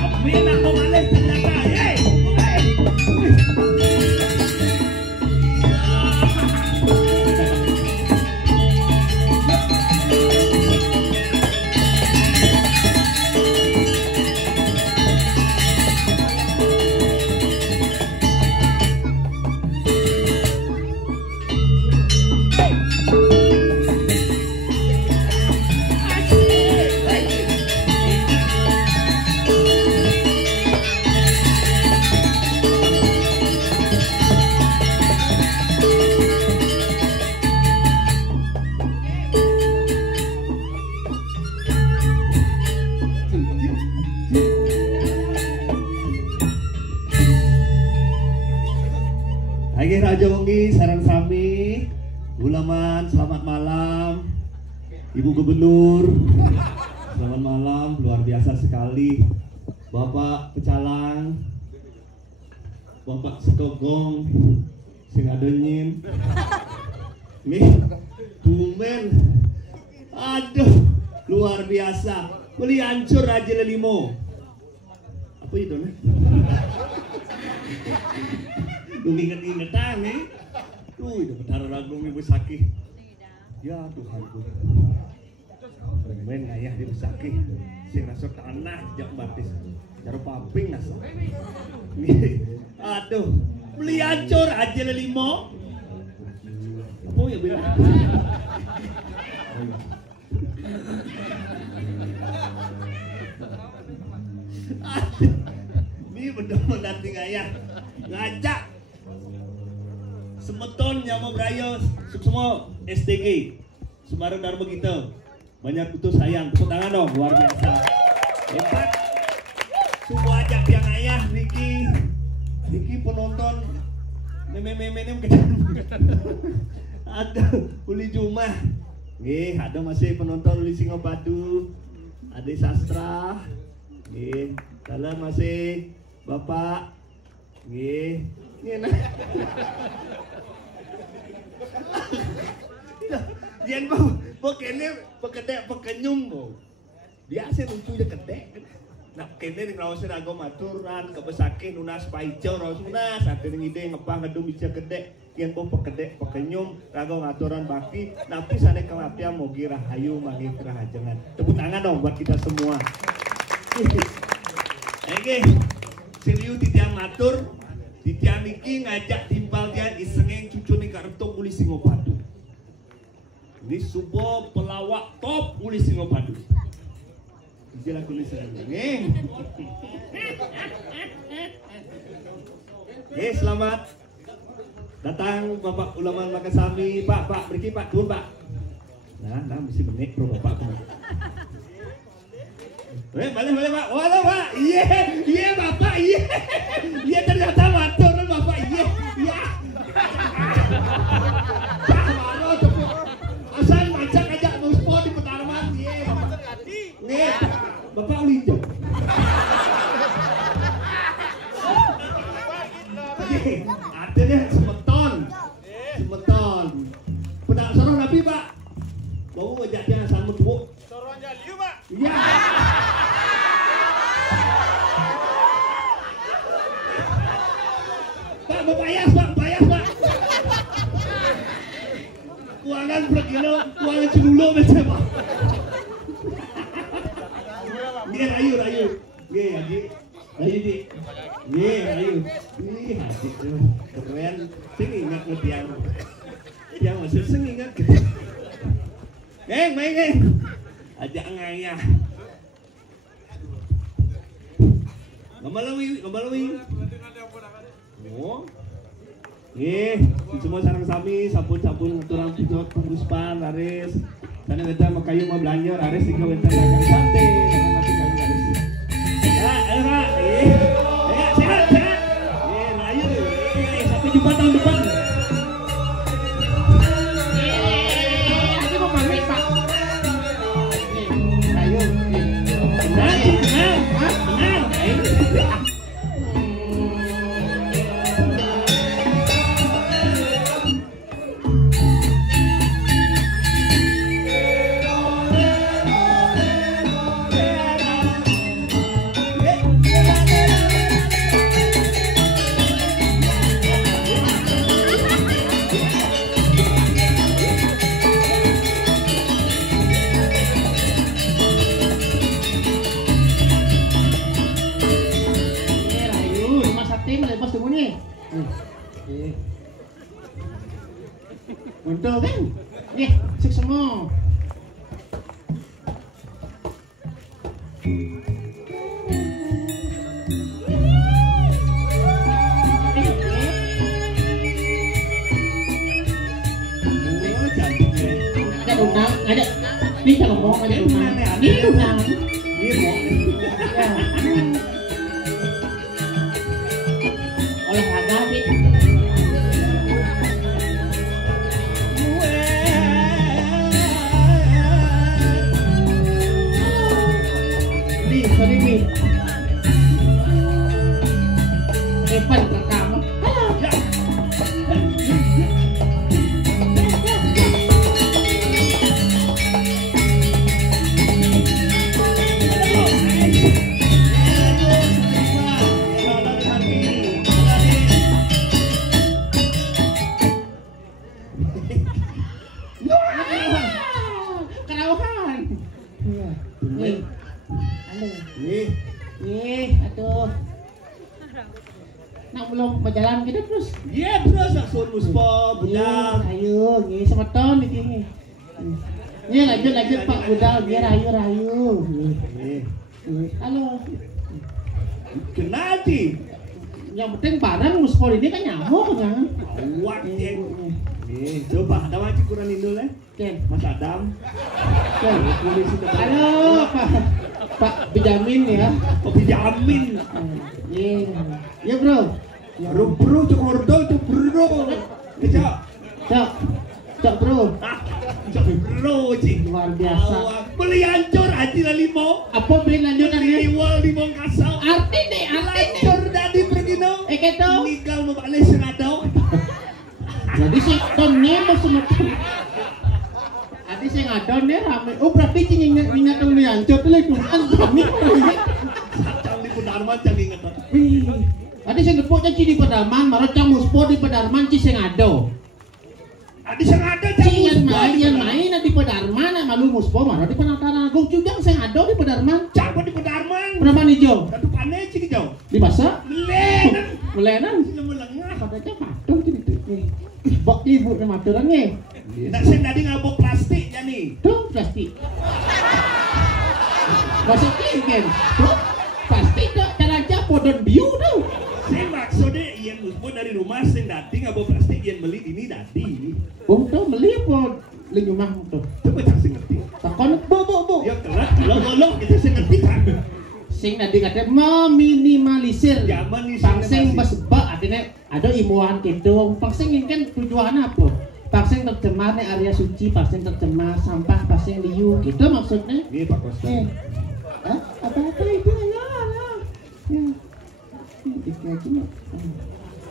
Amin aku maneh ternyata. Hei. Agih Raja Wengi sareng sami Ulaman, selamat malam Ibu Gubernur, selamat malam, luar biasa sekali Bapak Pecalang, Bapak Sekogong, Singadenyin nih, Tumen aduh, luar biasa beli hancur aja lelimo apa itu nih? Lu inget-ingetan nih. Udah betara ragung ibu sakit. Ya Tuhanku. Main ngayah di sakit. Sing rasok tanah jak batis. Jaro paping asa. Aduh, beli hancur aja limo. Apa ya bilang? Ini bener-bener ngayah ngajak Semeton Nyama Braya semua STG Semarang Dharma kita banyak putus sayang, tepuk tangan dong, luar biasa hebat semua ajak yang ayah Niki penonton meme-meme ini ada Uli Jumah ada masih penonton Uli Singapadu Ade Sastra kalian masih Bapak Yen mau kene pekedek pekenyum mau biasa lucunya kedek nak kene di rawas rago maturan kebesakin unas paijo rawas unas ate ngide ngepang ngedum bisa kedek yen mau pekedek pekenyum rago ngaturan bakti napi sane kelapia mogi rahayu mangi rahajengan tepuk tangan dong buat kita semua oke Siliu titiang matur titiang niki ngajak timpal dia isengeng cucu nih kartu Uli Singapadu ini sebuah pelawak top Uli Singapadu istilah Uli Singapadu selamat datang Bapak Ulaman Makasami Pak beri Pak turun Pak nah mesti benek bro Bapak balik Pak, waduh Pak, iya Bapak, iya ternyata matur Bapak, iya. Baru cepet, asal macak aja mau sport di Petarman, iya Bapak. Nih, Bapak ulinjo. Artinya semeton. Pedak sorong nabi Pak, bau wajahnya sama tubuh. Sorong jaliu Pak. Iya. Bayas Pak. Kuangan berkilo, kuangan celulo macam Pak. Dia rayu. Dia Haji. Rayu. Ih Haji tuh. Keren. Sing ingat ngetiang. Yang masih sing ingat. Main. Ajak ngayah. Ngembalawi. Oh. Semua sarang sami, sapun turang pijot penguruspan Aris. Sana kita makayu mau belanja Aris tiga bentar dagang sate dengan nasi kayu Aris. Pak. Sehat. Rayu. Sampai jumpa tahun depan. Aku mau pamit Pak. Rayu. Benar. semuanya. Nggih. Untuk kan? Nggih, cek semua. Ada ini kalau mau ada unang ini unang olahraga sih nih sorry nih Evan rekam berjalan kita terus. Iya terus langsung muspo budal. Ayo, nggih semeton iki nggih. Nggih lanjut Pak Budal biar rayu. Nggih. Halo. Kenati. Yang penting barang muspo ini kan nyamuk jangan. Kuat ya. Coba ada macam kurang indul Mas Adam. Halo Pak Benjamin ya. Pak Benjamin. Iya bro. Bro, cok ordo, cok bro. Cok bro. Cok bro, cik. Luar biasa. Beli hancur hati lah limo. Apa beli lanjut beli wal limo kasau. Arti nih. Hancur dadi pergi no. Keto. Nikal mau balik senado. Jadi si tonnya mau semua. Adi saya ngadon ya rame. Oh berarti ingat beli hancur tuh lagi kan kami. Sacang di Pedarman jangan ingat. Adi saya ngepok caci di Pedarman, marocang muspo di Pedarman ci sing ado. Adi sing ado ci yang main di Pedarman, malu muspo marot di Penataran Agung cujang sing ado di Pedarman. Cak di Pedarman. Pedarman hijau. Satu pane ci hijau. Di basa? Melenan. Melengah. Padahal patung ci itu. Bok ibu nama aturan nih. Nak sing tadi ngabuk plastik ya nih. Tuh plastik. Bahasa kan. Tuh plastik tuh cara podon biu tuh. Saya maksudnya yang muspo dari rumah sing dadi ngabuk plastik yang beli ini dadi. Bung tuh beli apa di rumah tuh. Coba cak sing ngerti. Takon bu. Ya kerat lo kita sing ngerti kan. Sing tadi kata meminimalisir. Zaman ini pangsing basebak artinya ada imuan gitu. Pangsing ini kan tujuannya apa? Pangsing tercemar nih area suci, pangsing tercemar sampah, pangsing liu gitu maksudnya. Ini Pak Kosta. Apa itu ya.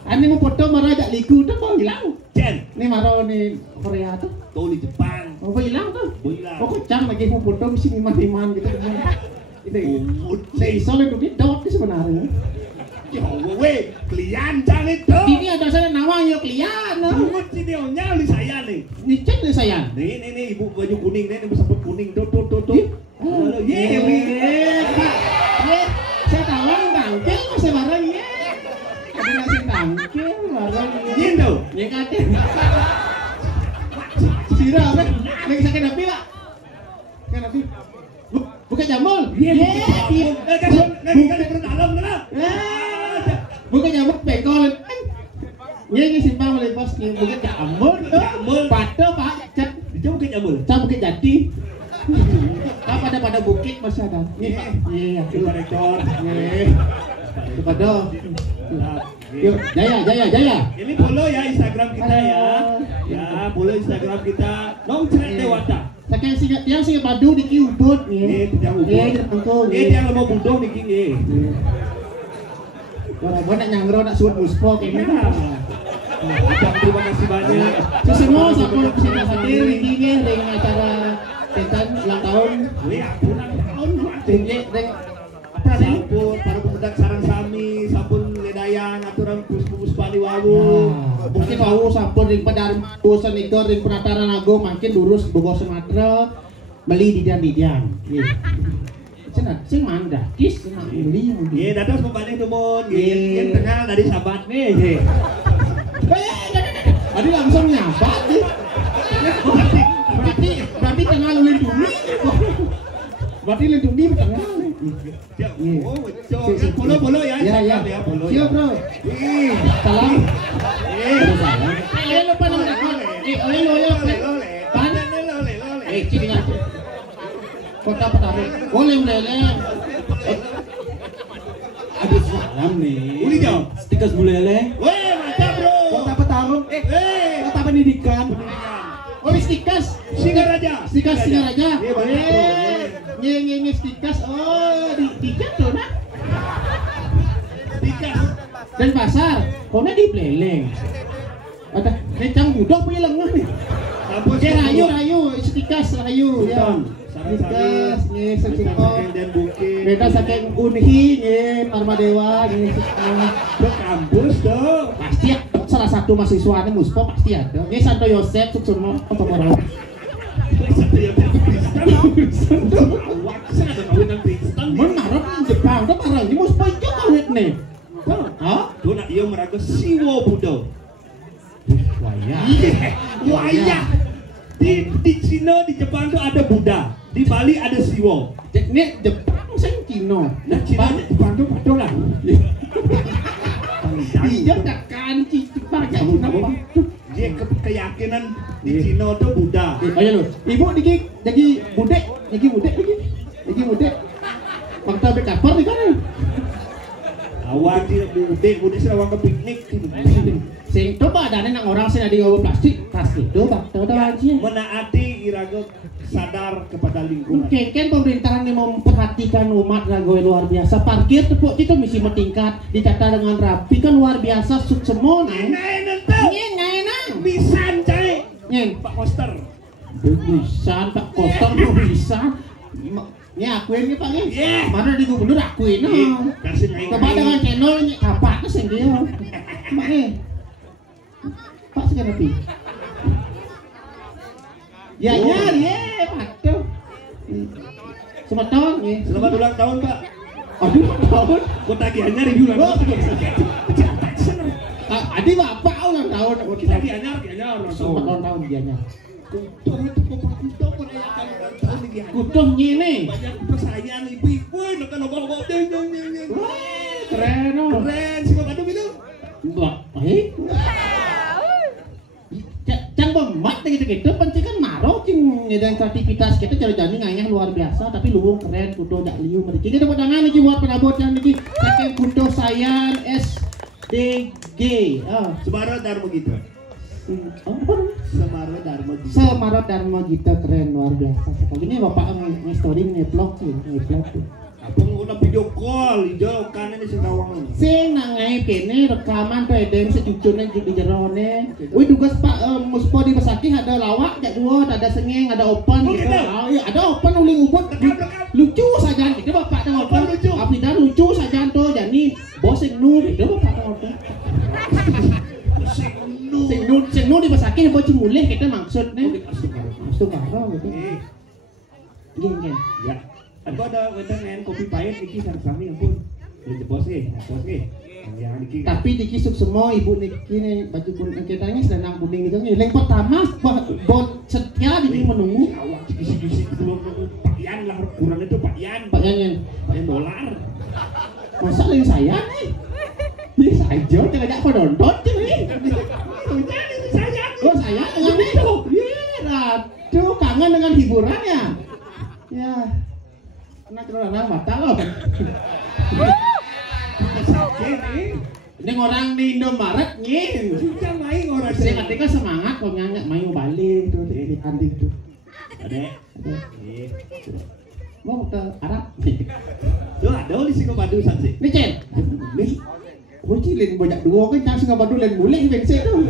Ani mau foto maro ajak liku tuh kok hilang. Jen. Ini maro nih Korea tuh. Tuh di Jepang. Oh hilang tuh. Hilang. Oh kecang lagi mau foto mesti iman gitu. Itu. Saya isolasi itu dot sebenarnya. Ya weh, klien jangan itu. Ini ada sana nama yo klien. Bukan sini onyal di saya nih. Ini cek nih saya. Nih ibu baju kuning nih bersambut kuning tuh. Halo, Pak. Saya tawang tangkel masih barang ya. Ada nasi tangkel barang. Yin tuh. Ya kate. Sira apa? Lagi sakit api, Pak. Sakit api. Buka jambul. Iya. Kan dalam kan. Buka jambul bengkol. Ini simpang oleh bos ni buka jambul. Pato Pak. Cak. Dia bukan jambul. Cak bukit jati. Pada bukit masih ada. Iya. Coba rekor. Kepada. Yuk, Jaya. Ini follow ya Instagram kita ya. Ya, follow Instagram kita. Nong Cerek Dewata. Saking tiang sing padu di Ubud nggih. Tiang Ubud. Nggih, tiang lemo budong niki nggih. Gua nak nyangro nak suut muspo kayak gitu. Ucap terima kasih banyak. Semua sampun bisa hadir iki nggih ring acara Tetan ulang tahun. Wih, ulang tahun. Nggih, ring sampun para pemuda sarang sami, sampun ledayang aturan puspa wawu. Mungkin wawu sampun ring Pedarman, bosan ikor ring Penataran Agung makin lurus Bogor Sumatera beli didian. Sing mandah kis kena beli. Nggih, dados pembanding tumun nggih. Yen tengah dari sahabat nih nggih. Tadi langsung nyabat nih. Berarti tengah lu lindungi. Berarti lindungi tengah. Oh, betul. Bolo-bolo ya. Ya. Siap, Bro. Salam. Ayo lupa nama aku. Ayo. Pan. Cini ngaku. Kota Petarung. Boleh. Aduh, salam nih. Uli jauh. Stikas bulele. Weh, mantap, Bro. Kota Petarung. Kota Pendidikan. Oh, Stikas. Singaraja. Stikas Singaraja. Iya, Stikas. Oh, di jatuh nah. Stikas. Dan pasar. Kona di Pleleng. Ada necang budok punya lengah nih. Kampus Rayu, Stikas rayu ya. Stikas, sesuatu. Beda saking Unhi, Marmadewa, Ke kampus dong. pasti ya, salah satu mahasiswanya Muspo pasti ada. Ini Santo Yosef, Suksumo, Otomoro. Menarap di Jepang, itu parah. Ini Muspo itu kawit nih. Hah? Tuh nak iya meraga siwo budo. Wayah. Di Cina, di Jepang tuh ada Buddha. Di Bali ada siwo. Ini Jepang sing Cina. Nah, Cina Jepang tuh pado lah. Iya tekan Jepang apa? Dia keyakinan di Cina tuh Buddha. Ayo lu. Ibu jadi budek. Waktu ambil kapal di kan. Awan dia budek serawang ke piknik. Sing coba ada nang orang sing ada ngomong plastik itu bakal aja. Menaati irago sadar kepada lingkungan. Mungkin pemerintahan yang memperhatikan umat rago luar biasa. Parkir tepuk itu mesti meningkat, ditata dengan rapi kan luar biasa suksemon. Enak tuh. Enak. Bisan cai. Pak Koster. Bisan Pak Koster bisa. Ya akuin nih Pak ya. Mana di gubernur akuin no. Coba dengan channel apa sih dia. Mak Pak sekarang pi. Ya patuh. Selamat ya. Selamat ulang tahun, Pak. Aduh, tahun. Kok tagihannya review lagi. Adi bapak ulang tahun. Kita tagihannya. Selamat ulang tahun dianya. Kutung itu kutung merayakan ulang tahun ini. Kutung ini. Banyak persaingan ibu-ibu, nekan obah-obah deng. Keren oh. Keren, sih Pak itu. Enggak, Cang pemat gitu penting kan maro cing ngedang kreativitas kita jadi ngayah luar biasa tapi luwung keren kudo jak liu mriki kita pedangan iki buat penabot yang niki saking kudo sayan SDG Semaro Dharma Gita. Semaro Dharma Gita keren luar biasa sekali ini bapak nge-story nge-vlog tuh Abang udah video call, hijau kan ini sekawang. Sing nangai kene rekaman tuh edem secucune di jerone. Wih tugas Pak Muspo di Besaki ada lawak, jak dua, ada sengeng, ada open gitu. Iya ada open uling ubud. Lucu saja gitu bapak ada open lucu. Apida lucu saja tuh jadi bos sing nur itu bapak ada open. Sing nur di Besaki bos cimulih kita maksudnya. Maksud karo gitu. Geng. Ya. Aku ada wedangan kopi pahit niki sami ampun. Bos yang niki. Tapi niki semua ibu niki nih baju kuning kitanya sedang kuning nih. Yang pertama bon setia di menunggu. Awak kisi-kisi belum pakaian lah kurang itu pakaian dolar. Masa yang saya nih? Ini saja jangan apa nonton nih. Saya dengan itu. Aduh kangen dengan hiburannya. Ya. Anak orang mata loh. Ini orang di Indomaret nih. Kita main orang Saya ketika semangat kok nyanyi main balik tuh di kantin tuh. Ada. Mau ke Arab. Tuh ada di Singapura sanksi. Nih Cen. Nih. Gue cilin banyak dua kan jangan Singapura lain boleh bensin tuh.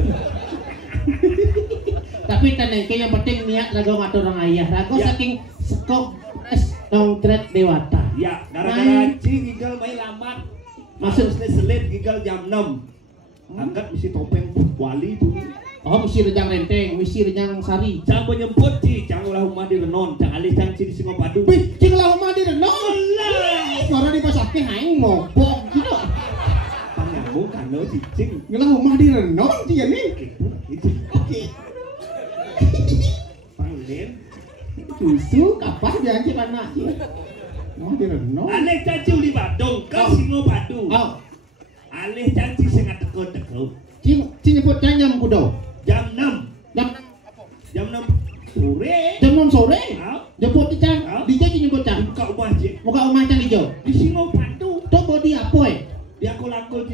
Tapi teneke yang penting niat rago ngatur orang ayah. Rago saking sekop Nongtret Dewata. Ya, gara-gara gigal main lambat. Masuk selit gigal jam 6. Angkat misi topeng wali tuh. Oh, misi rejang renteng, misi rejang sari. Cang menyemput ci, cang ulah rumah di Renon, cang alih cang ci di Singopadu. Wih, cing lah mah di renon. Suara di pasake haing ngobok gitu. Panyambung kano cicing. Ngelah rumah di renon dia nih. Oke. Pangden. Tusuk apa dia anjir anak dia. Rumah di renon. Alih cang ci uli Badung ke Singopadu. Oh, Alih cang ci sing teko-teko. cing nyebut jam kudo. Jam 6. Jam 6 sore. Jam 6 sore. Ah, Jemput cang. Dia cing nyebut cang. buka rumah ci. Muka rumah cang hijau. Di Singopadu. Tuh body apa ya? Dia kolakol ci.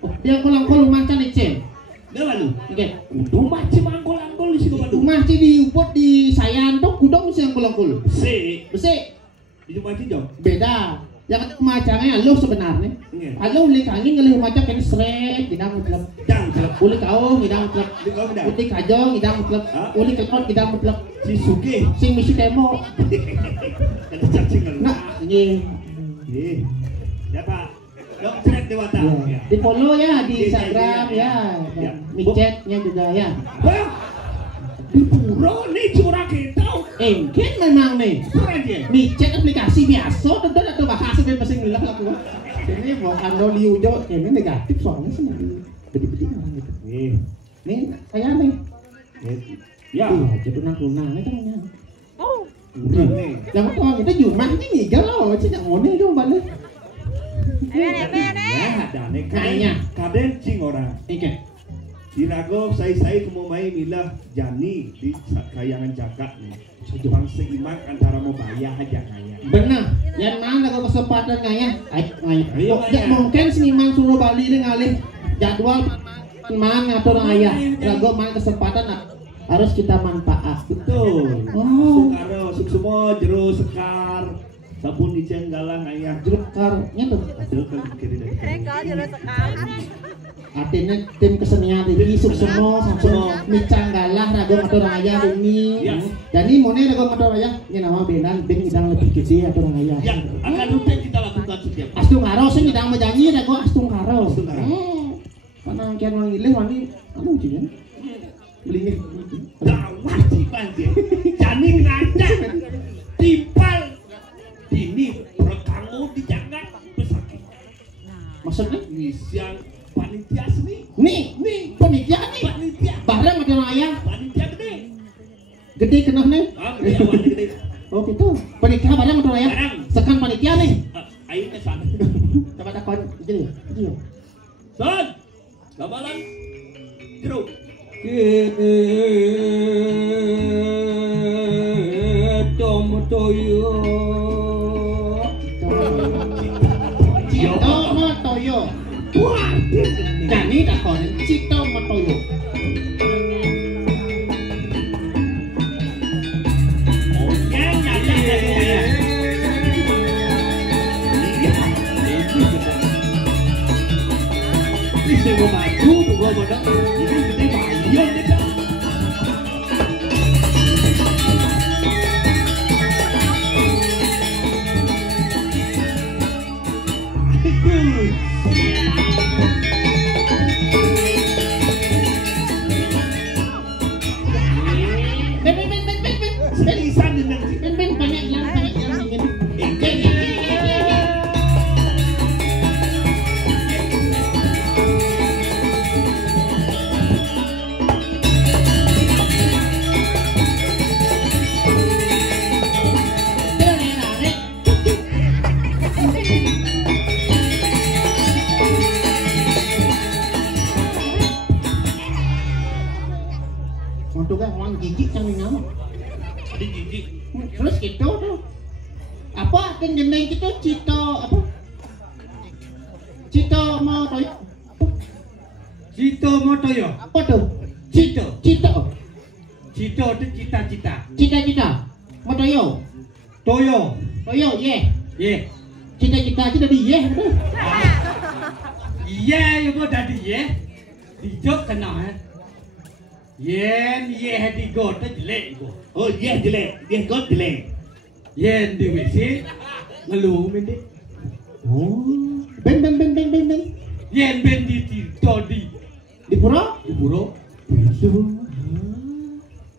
Oh, dia kolong-kolong rumah cang licin. Dia lalu. Oke. Rumah ci mangkol-angkol di Singopadu. Rumah cing di Ubud di Sayan tuh kudo mesti yang kolong-kolong. Si. Besi. Di rumah ci jauh. Beda. Yang macamnya alo sebenarnya. Iya. Alo uli kangen ngelih macam kini seret, tidak mutlak. Jang celep. Uli kau tidak mutlak. Di kau dah. Uli kajong tidak mutlak. Hah? Uli kelot tidak mutlak. Si Suge. Sing misi demo. Ada cacing kan? Nah, ini. Nih. Ya Pak. Dok ceret Dewata. Ya. Di follow ya di Iya, Instagram iya, ya. iya. Micetnya juga ya. Wah. Di puro nih curah kita. Mungkin memang nih. Curah aja. Micet aplikasi biasa, tentu ada bahasa dan bahasa Inggris lah aku. Ini mau kando liujo, ini negatif soalnya sih nanti bedi-bedi orang gitu. Nih. Nih saya nih. Ya. Iya, jadi tunang-tunang itu namanya. Nih. Yang mau kita cuma ini ngigal loh, cina ngone itu balik. Ya, ada nih. Kayaknya. Kadang cing orang. Oke. Dirago saya kemu mai milah Jani di kayangan jagat nih. Bang seimbang antara mau bayar aja kaya. Benar. Yang mana kalau kesempatan ngaya? Ayo, Ya mungkin seniman suruh Bali ini ngalih jadwal man ngatur ngaya. Rago man kesempatan harus kita manfaat. Betul. Oh. Sukaro, semua jero sekar. Sabun dicen galang ayah. Jerukarnya tuh. Ada kan kiri dari. Artinya tim kesenian ini semua sampai micang galah rago ngatur ngaya ini. Ya. Jadi mone rago ngatur ngaya ini nama benan bing idang lebih gede ngatur ngaya. Ya, akan rutin kita lakukan setiap. Astung karo sing idang menjanji rago astung karo. Astung karo. Karena kian mangilih wani anu ujinya. Beli Gawat sih banjir. Jani ngajak. Timpal. Ini rekamu di jangan pesakit. Maksudnya? Siang panitia seni. Nih, panitia nih. Panitia. Barang ngatur ngaya. Panitia gede. Gede kenapa nih? Ah, gede awalnya gede. Oh gitu. Panitia barang ngatur ngaya. Barang. Sekan panitia nih. Ayo ke sana. Coba takon jadi. Iya. Son. Gabalan. Jeruk. Toyo. Cito Motoyo. Wah, Jani takon Cito Motoyo. oh ya, ya. Ini saya mau maju, gua mau dong. Ini gede bayar kita. Seriusan dengan si Ben banyak yang ingin. Untuk kan orang gigit kan nama. Ada jijik. Terus gitu tuh. Apa kan jeneng gitu Cito apa? Cito Motoyo. Cito Motoyo. Apa tuh? Cito. Cito. Cito itu cita-cita. Cita-cita. Motoyo. Toyo. Toyo ye. Ye. Cita-cita aja dari ye betul. Iya, ya bu tadi ye. Dijok kena. Yen ye di got jelek bu. Oh iya jelek, dia god jelek. Yen di WC ngeluh mende. Oh. Ben. Yen ben di todi Di pura? di buro Itu.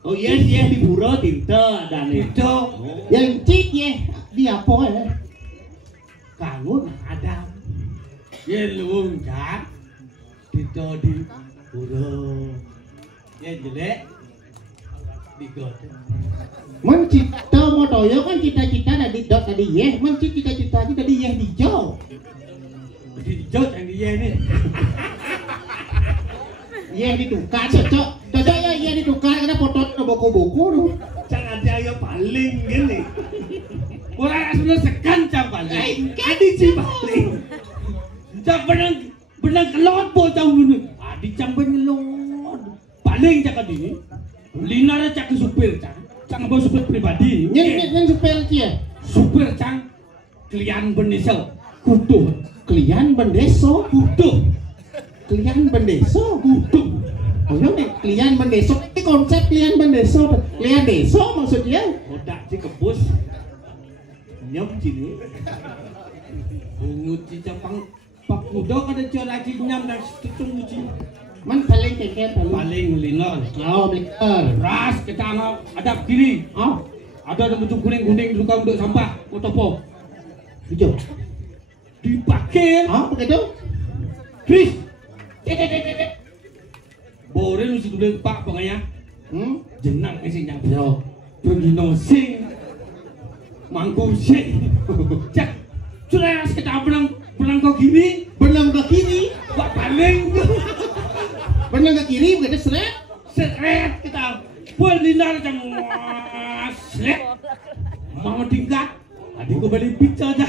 Oh iya sih di Pura Tirta dan Itu. Yang cik ya di apa ya? Kangun ada. Ya luung kan. Itu di pura. Ya jelek. Di got. Man cita mau toyo kan cita-cita tadi dot tadi ya. Man cita-cita tadi ya di jauh. Di jot yang dia ni. Ya ditukar cocok. Cocok ya ditukar karena foto buku-buku tu. Jangan dia paling gini. Orang asal sekancam balik. Adi sih paling. Cak benang kelot po jauh ni. Adi cang benelot. Paling cak ini. Lina ada cak supir cang. Cang bawa supir pribadi. Yang supel kia. Supir cang. Klien benesel. Kutu. Klien bendeso. Kutu. Klien bendeso. Kutu. Oh ya nih klien bendeso. Ini konsep klien bendeso. Klien deso maksudnya. Odak si kebus. Nyam sini. Nguci capang. Pak muda kada cora nyam dan tutung nguci. Man paling keket Paling lina. Oh bener. Ras kita ada kiri. Oh Ada baju kuning-kuning tukang untuk sampah. Motopo. hijau. Dipakai. Oh begitu. Chris. Boleh lu situ dulu pak pokoknya. Jenang sing nyabro. Begino sing. Mangku sing. Cak. Sudah kita benang ke kiri. Benang ke kiri. Wah paling. Benang ke kiri begitu seret. Seret kita. Polinar jang seret. Mau tingkat. Adik balik pizza aja.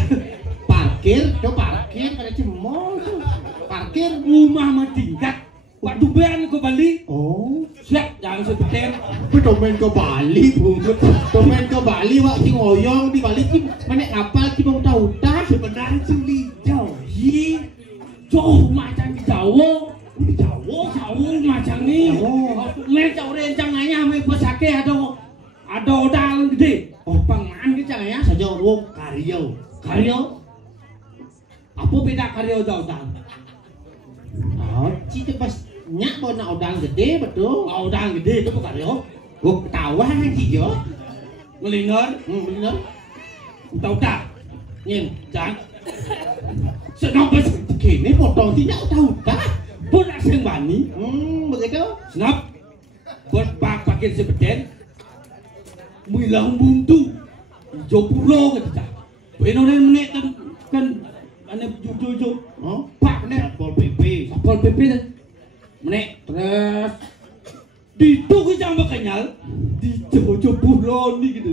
Parkir pada cemol tuh. Parkir Rumah mah tingkat. Waktu bean ke Bali. oh Siap jangan sebutin. domain ke Bali bungut domain ke Bali wak si ngoyong di Bali ki menek kapal ki mau tahu tak Sebenarnya cili jauh. Yi. Jauh macam di Jawa. Di Jawa. Jauh macam ni. Mereka orang yang nanya me pesake ada odal gede. Oh pangan ke ya. saja wong Karyo. Karyo. Apa beda karyo jauh odal? oh cita pas nyak bona odang gede betul Odal gede itu bukan karyo. gua ketawa kan sih yo Melingor. bener Tahu tak? Nyin, jangan. Senap bes. kini potong tidak tahu tak Pun asing bani. begitu Senap. Buat pakai sebeten. Milang buntu. Hijau pulau kata tak. Penoren menek kan ane jujur. oh Pak menek. Satpol PP. Sapol PP dah. Menek terus. Di tu ke jambak kenyal. Di jauh pulau ni gitu.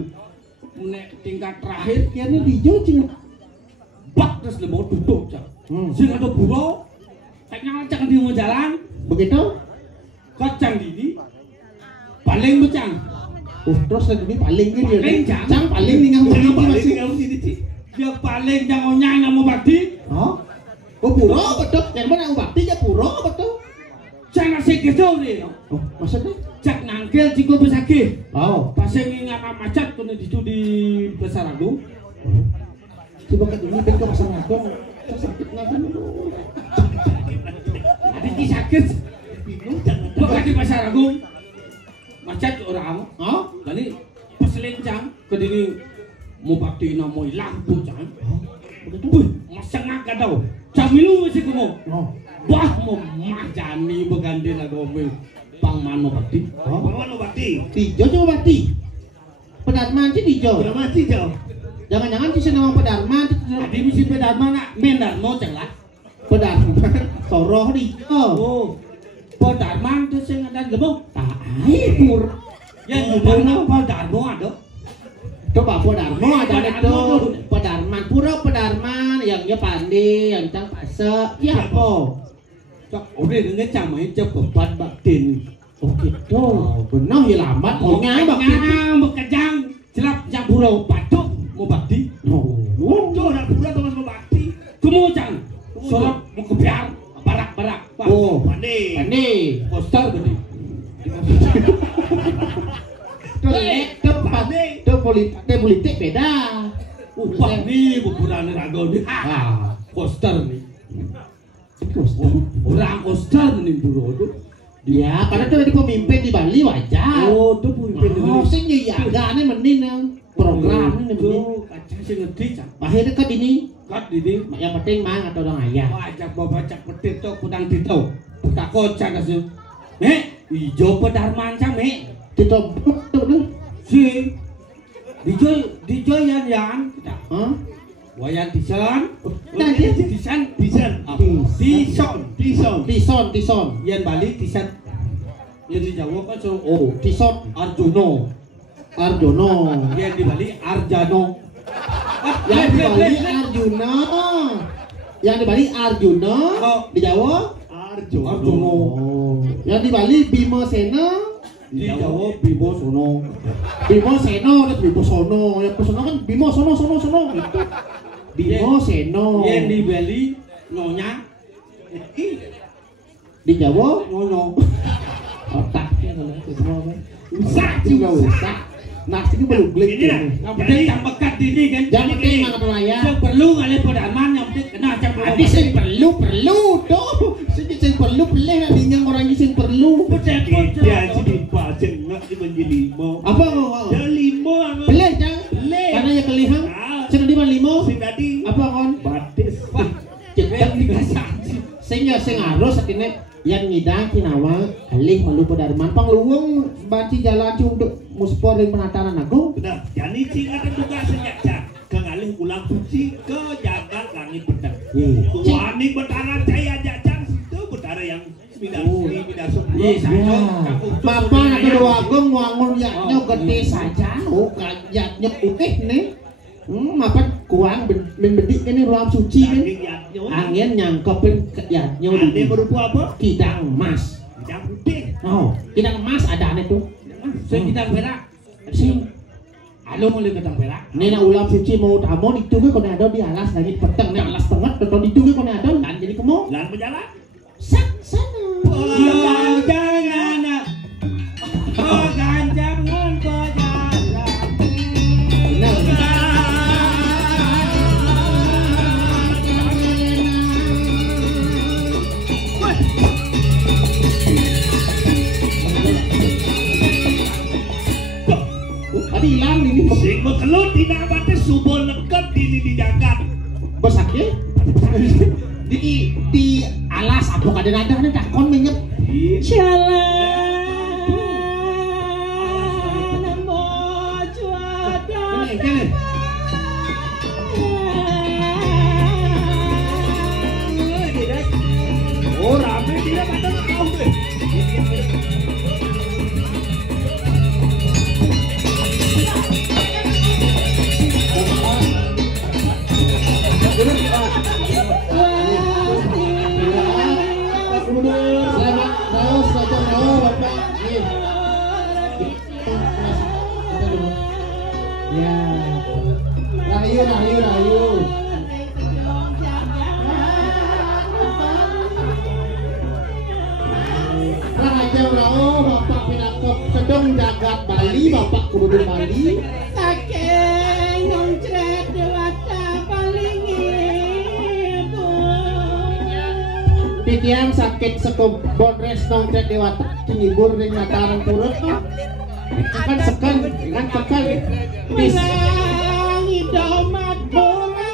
Menek tingkat terakhir kini di Jogja bak terus lemot tutup cak. Sing ada pulau. Taknya cak di mau jalan. begitu Kacang didi. Paling becang. terus lagi paling kan dia Paling, Cang. paling tinggal Jangan mau paling masih kamu sini sih. Dia paling jangan nyang mau bakti. oh puro betul yang mana bakti ya puro betul Jangan segitu ni. oh maksudnya Cak nangkel jiko besake. oh Pasang ingat macet kena di besar agung. coba ke ini kan ke pasar Agung sakit lagi Ada di sakit. Bingung jangan. Bukan di pasar agung. Macet orang. oh Kali pas lencang ke dini mau bakti mau lampu cang. begitu Wih, masa ngak tau. Camilu masih kamu. oh Wah mau majani berganti lagu mobil. Pang mano bakti. Pengawan Bakti. Tijo coba bakti Pedarman sih Tijo Udah mati jauh. jangan-jangan sih nama Pedarman Tadi mesti pedarman nak mendarmo celah. Pedarman Soroh Tijo Oh, pedarman tu sing ada lemo. tak pur Yang mana pedarmo ada? coba Pedarmo ada itu Pedarman pura Pedarman yang dia pandi yang cang pase siapa Cak, orang dengan camai cak beban baktin. oh gitu benar ya lambat oh nyai bakti Bekejang, jelap yang pulau patuk mau bakti. oh Jauh nak pula Thomas Bakti. Kamu cang, sorot mau kebiar, barak-barak. oh Pandai. pandi Poster gede. itu politik beda Upah ni bukuran rago ni. ah Poster ni. Poster Orang poster ni buru tu. Ya, karena tuh di pemimpin di Bali wajar. Oh, tuh pemimpin di Bali. Sing nyiyagane menin program ini menin. Tuh, kacang sing ngerti cak. Akhirnya ke dini. Kat dini. Yang penting mang atau orang ayah. Wajak bapak cak petit tuh kudang tito. Tak kocak asu. Ijo pedarman cak Tito tuh. Si. Dijo yan. Hah? Wayan tisan. Nah, dia Tisan. Tison. Yan Bali tisan. Yan di Jawa kan so. Oh, Tison Arjono. Yan di Bali Arjano. Yang di Bali Arjuna. Yang di Bali Arjuna. Di Jawa Arjono. Yang di Bali Bimo Sena. Di Jawa Bimo Sono. Bimo Seno, Bimo Sono. Yang pesono kan Bimo Sono gitu. Bimo Seno. Yan di Bali Nyonya. Di Jawa Nyono. otaknya kalau itu semua kan. Usah. Nasi itu belum beli. Yang penting tak pekat dini kan. Yang penting mana pelaya. Yang perlu kali pedarman yang penting kena cak Tapi sing perlu tuh. Sing perlu nak bingung orang sing perlu. Dia jadi bajeng nggak di menjelimo. Apa kau? Ya limo Peleh jang. Karena ya kelihang. Sing di mana limo? Sing tadi Apa kon? batis. Cedak dikasih. Sing harus sakitnya yang ngidang kinawa alih malu pedarman pangluwung banci jalan untuk muspor yang penataran agung. Nah, jadi cingatan juga senjata kengalih ulang suci ke jagat langit petang. Wani betara caya jajan situ betara yang bidang Ya, Papa nak kedua agung wangun yaknya gede saja, yaknya putih nih. Apa kuang menbedik ini ruang suci kan? Angin nyangkopin yaknya ini berupa apa? Kidang emas. Kidang putih. Oh, kidang emas ada aneh tuh. Sing kita perak. Sing Halo mulai kita perak. Nena ulam suci mau tamon itu ke kau ada di alas langit peteng nih alas tengah atau itu ke kau ada dan jadi kamu Lan berjalan. Sana. Jangan kau jalan. Hilang ini Sing bekelut tidak batas subol lengkap di jagat. besaknya di alas apa kadang ada nih takon menyep jalan mau cuaca oh rame tidak ada tahu deh. Rahayu. Rahayu Bapak Pinakop sedang jagat Bali, Bapak Gubernur Bali. Saking ngongcret dewata paling ibu. Titiang sakit sekebon res nongcret dewata ngibur ring mataran turut kok. Kan sekan bis Domat bunga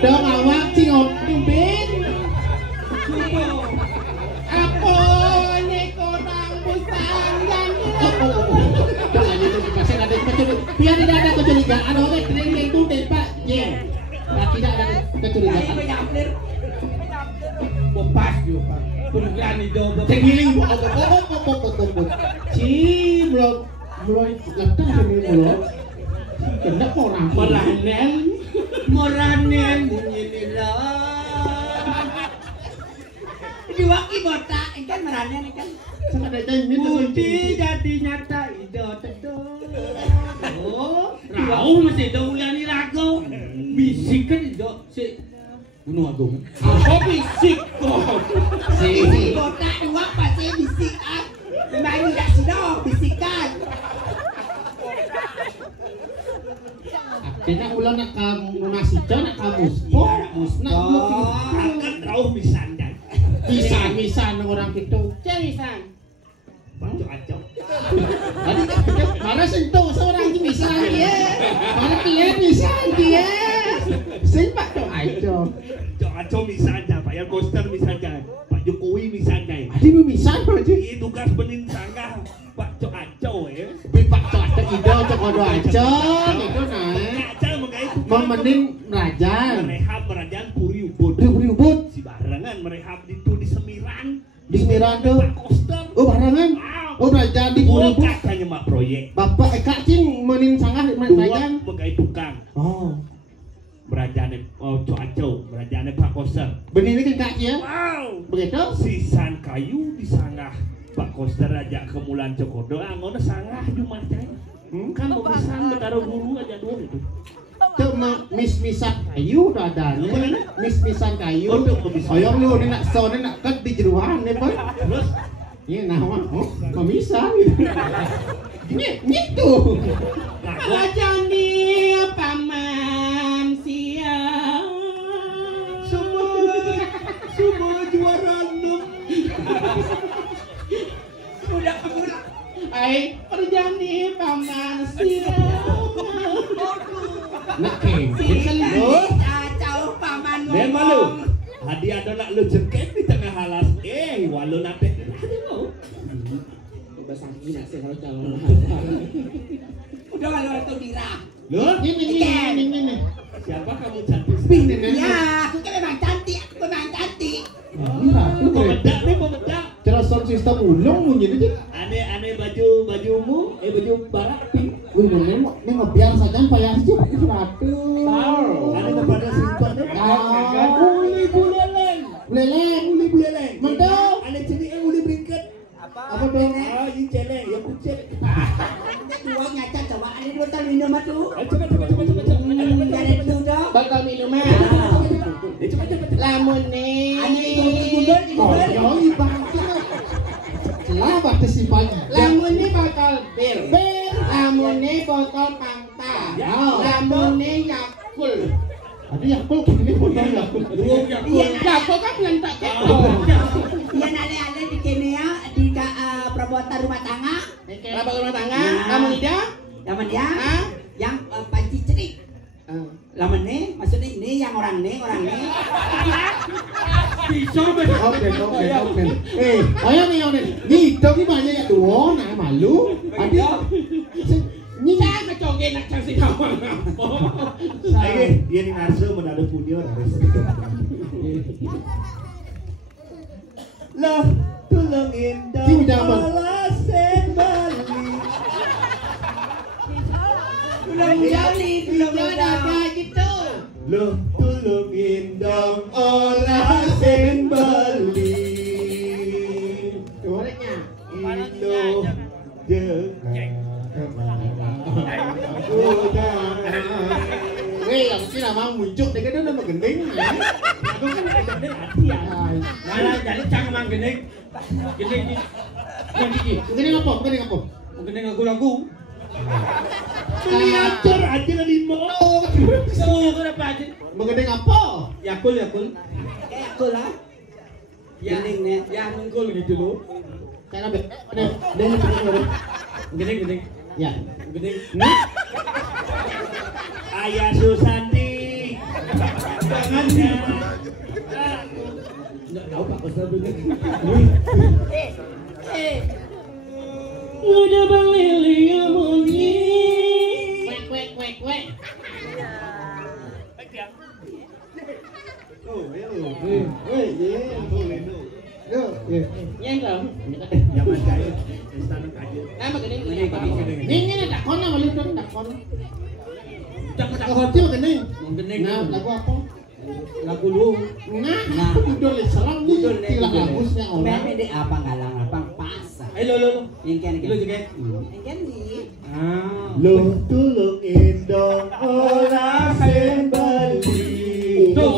dong awak cingok tumbin aku neko nang busang dan biar tidak ada kecurigaan oleh kering itu Pak tidak ada kecurigaan Bopas juga Penugaran itu Cegiling belum lantar ini belum kena orang Moranen nyinira diwaki botak ikan meranen ikan sama ada ini putih jadi nyata itu tetu rauh masih ada ulani rago bisik kan itu si Gunung Agung apa bisik kok si botak dua pasti bisik ah memang tidak sudah bisikan. Kena ulang nak kamu nasi nak kamu musnah Akan rauh misan dan misan orang gitu. Cerisan. Acok-acok. Tadi mana sentuh seorang ini bisa dia. Mana dia bisa dia. Sing Pak Cok Aco. Acok misalnya, Pak Yan Koster misalnya, Pak Jokowi misalnya. Adi bisa aja. Ini tugas benin sanggah Pak Cok Acok ya. Pak Cok Aco ido Cok Odo Aco gitu nah. Acok mengenai Memening Rajan. merehab kerajaan Puri Ubud. Puri Ubud. Si barengan merehab itu di Semiran. Di Semiran tuh. Pak Koster. Oh barengan. Oh Rajan di Puri Ubud. Katanya mak proyek. Bapak Eka Cing mening sanggah Rajan. Dua mengenai tukang. Oh. Berajaan Cok Acok, berajaan Pak Koster. Benih ini kan Kak ya? Wow. Begitu? Sisan kayu disanggah Pak Koster aja ke Mulan Cokodo, ngono sanggah cuma cai. Kan mau pisan betaro guru aja dua itu. Cuma mis-misan kayu udah ada nih. Mis-misan kayu. Oyong lu ini nak sone nak ket di jeruan nih Pak. Terus Ini nama komisan gitu. Gitu. nah, Raja nih paman siang. semua juara 6. Udah. Perjani paman siang. Nak kengkeng Kacau paman Dia malu. Hadiah ada nak lu jengket di tengah halas. Walau nate. Bahasa Inggris sih kalau calon. Udah malu itu dirah. Loh, ini. siapa kamu cantik? Ping nih. Ya, aku kan memang cantik. Aku memang cantik. Itu Pemedak nih pemedak. cara sound system ulung bunyi aja. Aneh bajumu, baju barak pink. Wih, ini ngebiar saja payah aja pakai sepatu. Aneh kepada simpan deh. Uli buleleng. Buleleng. Mantap. Aneh cini uli berikat. Apa dong? Ah, ini celeng, ya kucet. Dua nyacat coba. Ada dua tahun minum tuh. Coba. Ada itu dong. Bakal minuman. Coba. Lamun nih. Ada itu Oh, ibang. Lah partisipannya. Lamun ini bakal bir. Lamun ini botol Fanta. Oh. Lamun ini Yakult. Tadi Yakul ini botol Yakul. Iya, Yakult kan belum tak ketok. Iya, ada di kene ya di perabotan rumah tangga. Apa rumah tangga? Nah. Kamu tidak? Lamun ya, yang panci cerik. Lamun nih, maksudnya ini yang orang nih. Bisa Oke. Ayo nih. Nih, dong ini banyak ya dua, nah malu. Adi, Ini saya kecoge nak kasih kamu. Ayo, dia nih ngaso menado punyo harus. Lah, tulungin Sini, jangan, Bang. alasen Bali. Belum ada gitu. Loh, tulungin dong olasen Bali. gorengnya. Indo Weh, yang mungkin abang muncul, dia kan udah gending. Aku kan gendeng hati ya. Nah, jadi cang mang gendeng. Gendeng ni. Yang gigi. Gending apa? Gendeng lagu. Miniatur aja na limo. Semua kenapa aja? Menggending apa? Yakul. Kayak aku lah. Ya, ya mengkul gitu loh. Kayak nabe. Gendeng. Ya. Gendeng. Ayah Susanti. Jangan ya. Enggak tahu Pak Koster dulu. Udah berliling bunyi. Wek. Yang dong. Jangan cari istana aja. Nama gending. Ini ada kona malu dong, ada kona. Jangan Hotel gending. Gendeng. Nah, lagu apa? Lagu lu. Nah, judul selang nih. Tila bagusnya orang. Memang deh apa ngalang apa pasar. Ayo lo. Yang kan Lu juga. Yang kan nih. Ah. Lo tulungin dong olasen Bali. Tuh,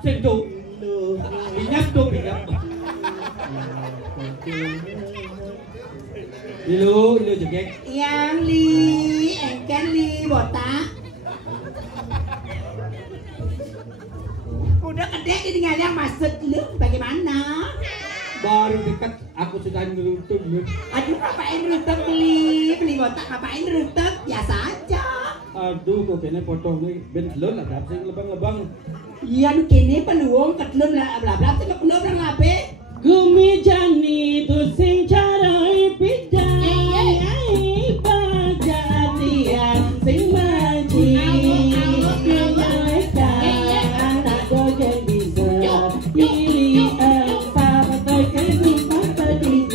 sing tuh. Minyak. Ilu juga. Yang engken botak. Udah gede jadi nggak yang maksud lu bagaimana? Baru dekat aku sudah nyerutut. Aduh, ngapain rutek beli botak, ngapain rutek? Biasa aja. Aduh, kok kene potong nih ben lon lah sing lebang-lebang. Iya, nu kene peluang ketlun lah bla sing peluang nang ngape? Gumijani tu sing carai pidai ai pajatian sing maji mereka anak dojen bisa pilih partai kehidupan tadi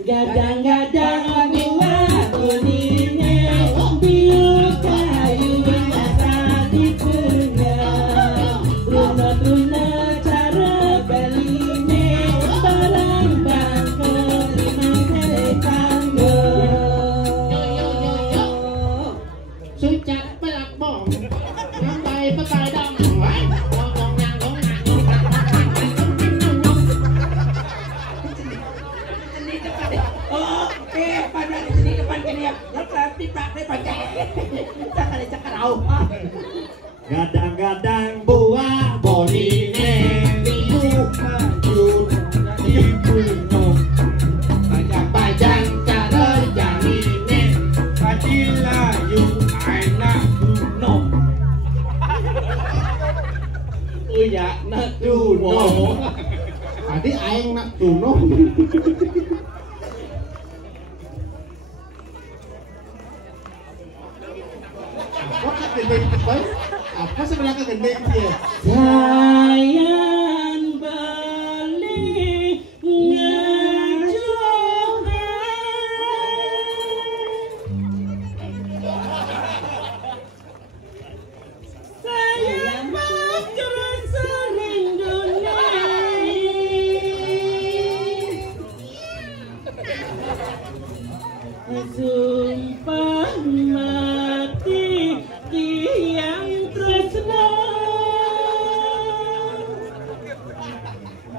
gadang-gadang dua bunyinya bius kayu biasa dipunya Runa cara beline barang bangko limang tanggo sucat pelak bom sampai petai dong Pada di sini depan kene ya. Tapi pakai cakar-cakar Gadang-gadang buah boline minggu maju dibunuh. pajang cara jamine Kajilayu anak gunung. uya nak duno tadi aing nak duno apa sebenarnya gendeng dia? Sayang balik sayang balik sering dunia. Sumpah mati tiang tresna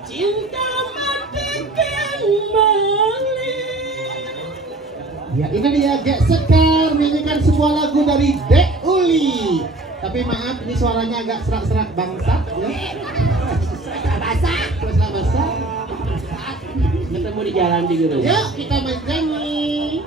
cinta mati kembali. Ya ini dia Gek Sekar menyanyikan sebuah lagu dari Dek Uli. Tapi maaf ini suaranya agak serak-serak bangsat ya. Basah. Ketemu di jalan di Guru. Yuk kita menyanyi.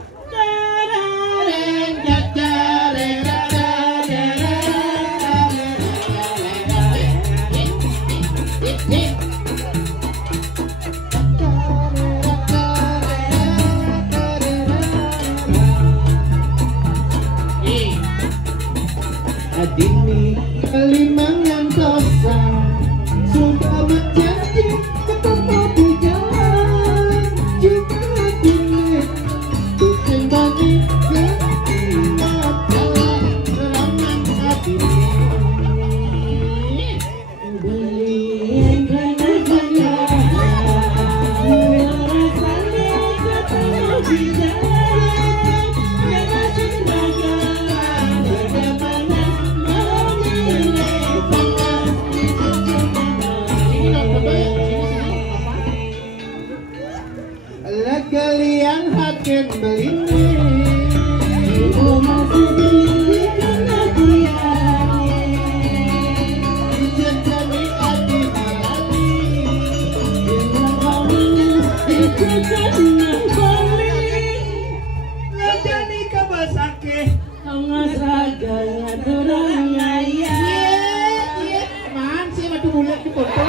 Adini kelimang yang dosa sudah menjadi ketemu di jalan jika adini bukan bagi keingat jalan serangan adini beliin karena rasanya ketemu di jalan karena cinta kalian hakim belini ibu masih diberikan hadiah dijadikan hati alami dengan kami dijadikan kami Ngajani ka basake hangat raga ngaturan ngaya man sih matu bulat di foto